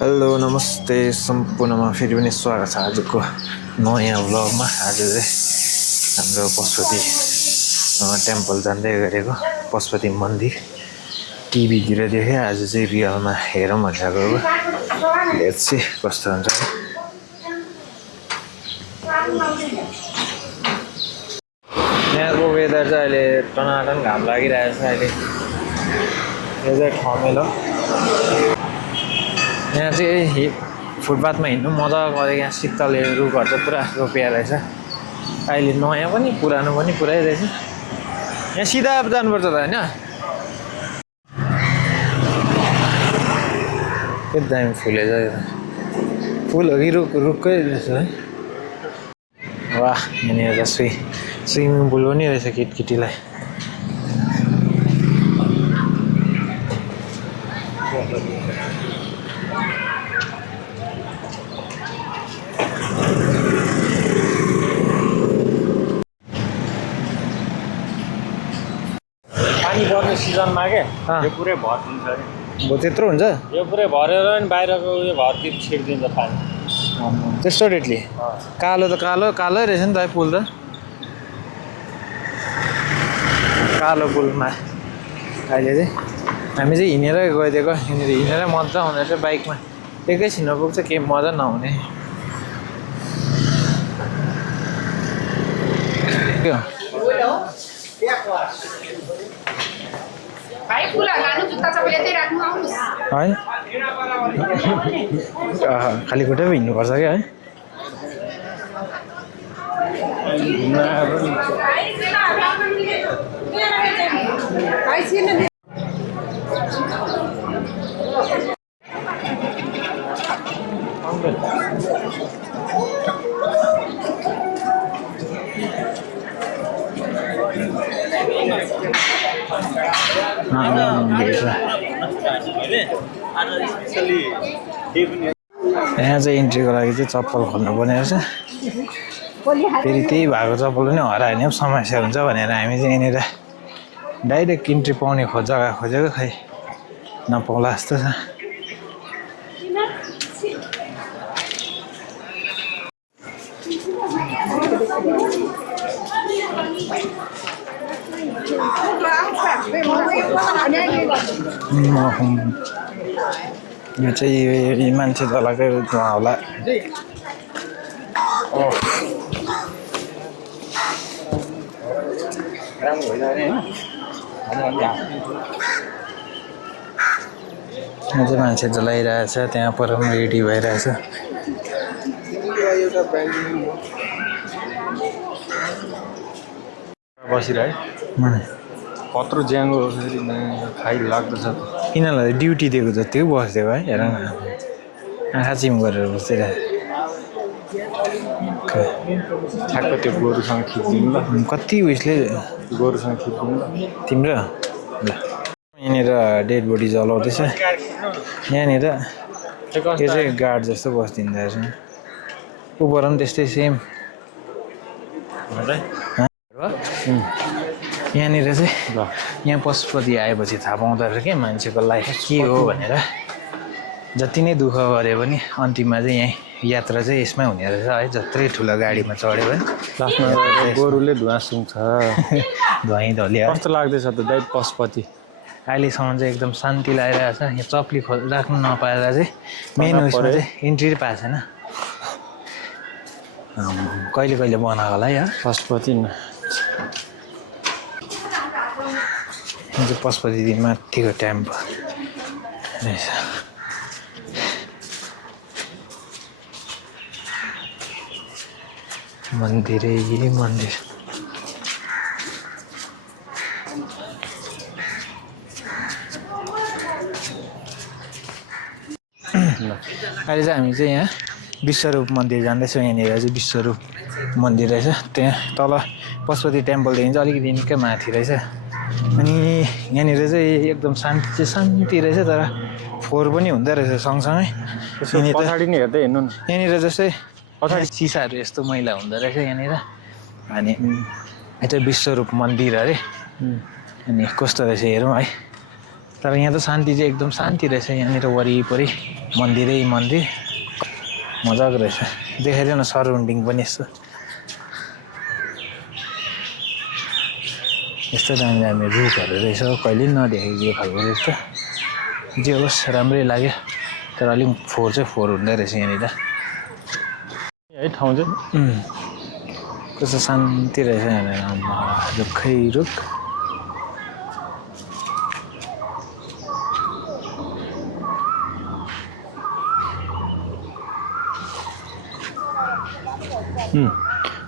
Hello नमस्ते सम्पूर्णमा फेरि पनि स्वागत छ आजको नयाँ भ्लगमा। आज चाहिँ हाम्रो पशुपति टेम्पल जाँदै गरेको पशुपति मन्दिर टिभीतिर देखेँ। आज चाहिँ रियलमा हेरौँ भनेर गएको। लेट्स सी कस्तो हुन्छ। यहाँको वेदर चाहिँ अहिले टनाटन घाम लागिरहेको छ। अहिले यो चाहिँ ठमेलो। यहाँ चाहिँ फुटपाथमा हिँड्नु मजा गऱ्यो। यहाँ शीतल रुखहरू चाहिँ पुरा रोपिया रहेछ। अहिले नयाँ पनि पुरानो पनि पुरै रहेछ। यहाँ सिधा जानुपर्छ त होइन? के दामी फुलेछ यो फुल हो कि रुखकै रहेछ है। वाह, यहाँनिर त स्विमिङ पुल पनि रहेछ केटीकेटीलाई। पानी पर्ने सिजनमा के यो पुरै भर दिन्छ अरे। त्यत्रो हुन्छ? यो पुरै भरेर नि बाहिरको उयो भरतिर छिर्दिन्छ पानी। त्यस्तो रेटली? कालो त कालै रहेछ नि त पुल त। कालो पुलमा अहिले चाहिँ हामी चाहिँ हिँडेरै गइदिएको। यहाँनिर हिँडेरै मजा आउँदो रहेछ। बाइकमा एकैछिनमा पुग्छ, केही मजा नहुने। के हो भाइ फुलहरु लानु जुत्ता चपल यतै राख्नु आउनुस् है? खाली खुट्टै हिँड्नुपर्छ क्या है? यहाँ चाहिँ इन्ट्रीको लागि चाहिँ चप्पल खोल्नु पर्ने रहेछ। फेरि त्यही भएको चप्पल पनि हरायो भने समस्या हुन्छ भनेर हामी चाहिँ यहाँनिर डाइरेक्ट इन्ट्री पाउने जग्गा खोजेको, खै नपाउला जस्तो छ। यो चाहिँ मान्छे जलाकै धुवा होला। यहाँ चाहिँ मान्छे जलाइरहेछ, त्यहाँ पर पनि रेडी भइरहेछ। बसिरहे कत्रो ज्याङ्गो फेरि खाइ लाग्दछ। यिनीहरूलाई ड्युटी दिएको जतिकै बसिदिएको है। हेर न, आँखा चिम गरेर बसिरहेको। ठ्याक्क त्यो गोरुसँग खिचिदिनु ल। कति उयसले गोरुसँग खिचिदिनु ल तिम्रो ल। यहाँनिर डेड बडी जलाउँदैछ। यहाँनिर यो चाहिँ गार्ड जस्तो बसिदिँदो रहेछ। ऊपर पनि त्यस्तै सेम। यहाँनिर चाहिँ यहाँ पशुपति आएपछि थाहा पाउँदो रहेछ क्या मान्छेको लाइफ के हो भनेर। जति नै दुःख गरे पनि अन्तिममा चाहिँ यहीँ यात्रा चाहिँ यसमै हुने रहेछ है। जत्रै ठुलो गाडीमा चढ्यो भने लास्टमा गोरुले धुवा सुन्छ। धुवाइ धलिया कस्तो लाग्दैछ त दाइ पशुपति? अहिलेसम्म चाहिँ एकदम शान्ति लागिरहेको छ। यहाँ चप्ली राख्नु नपाएर चाहिँ मेन उयसमा चाहिँ इन्ट्री पाएको छैन। कहिले कहिले बनाएको होला है पशुपति पशुपति माथिको टेम्पल रहेछ। मन्दिरै मन्दिर। अहिले चाहिँ हामी चाहिँ यहाँ विश्वरूप मन्दिर जाँदैछौँ। यहाँनिर चाहिँ विश्वरूप मन्दिर रहेछ। त्यहाँ तल पशुपति टेम्पलदेखि चाहिँ अलिकति निकै माथि रहेछ। अनि यहाँनिर चाहिँ एकदम शान्ति रहेछ। तर फोहोर पनि हुँदो रहेछ सँगसँगै। पछाडि नै हेर्दै हेर्नु न। यहाँनिर जस्तै पछाडि सिसाहरू यस्तो मैला हुँदो रहेछ यहाँनिर। अनि यो चाहिँ विश्वरूप मन्दिर अरे। अनि कस्तो रहेछ हेरौँ है। तर यहाँ त शान्ति चाहिँ एकदम शान्ति रहेछ यहाँनिर वरिपरि। मन्दिरै मन्दिर मजाको रहेछ देखाइदियो न सराउन्डिङ पनि यसो यस्तो दामी दामी रुखहरू रहेछ कहिले नदेखेको यो खालको रुख त जे होस् राम्रै लाग्यो तर अलिक फोहोर चाहिँ फोहोर हुँदो रहेछ यहाँनिर है ठाउँ चाहिँ कस्तो शान्ति रहेछ यहाँनिर रुखै रुख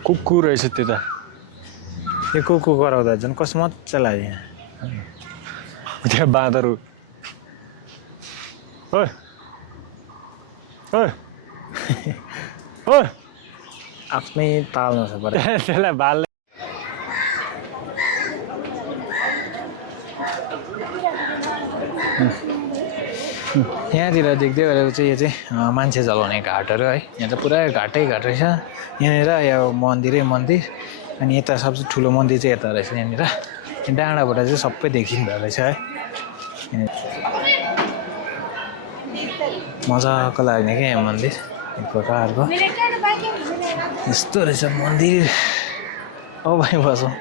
कुकुर रहेछ त्यो त यो कुकु कराउँदा झन् कस्तो मजा लाग्यो यहाँ त्यहाँ बाँदर ओइ ओइ ओइ आफ्नै तालमा छ पर त्यसलाई बाल्ने यहाँतिर देख्दै गरेको चाहिँ यो चाहिँ मान्छे जलाउने घाटहरू है यहाँ त पुरा घाटै घाट रहेछ यहाँनिर यो मन्दिरै मन्दिर अनि यता सबसे ठुलो मन्दिर चाहिँ यता रहेछ यहाँनिर डाँडाबाट चाहिँ सबै देखिँदो रहेछ है मजाको लाग्ने क्या यहाँ मन्दिर एक प्रकारको यस्तो रहेछ मन्दिर औ भाइ बसौँ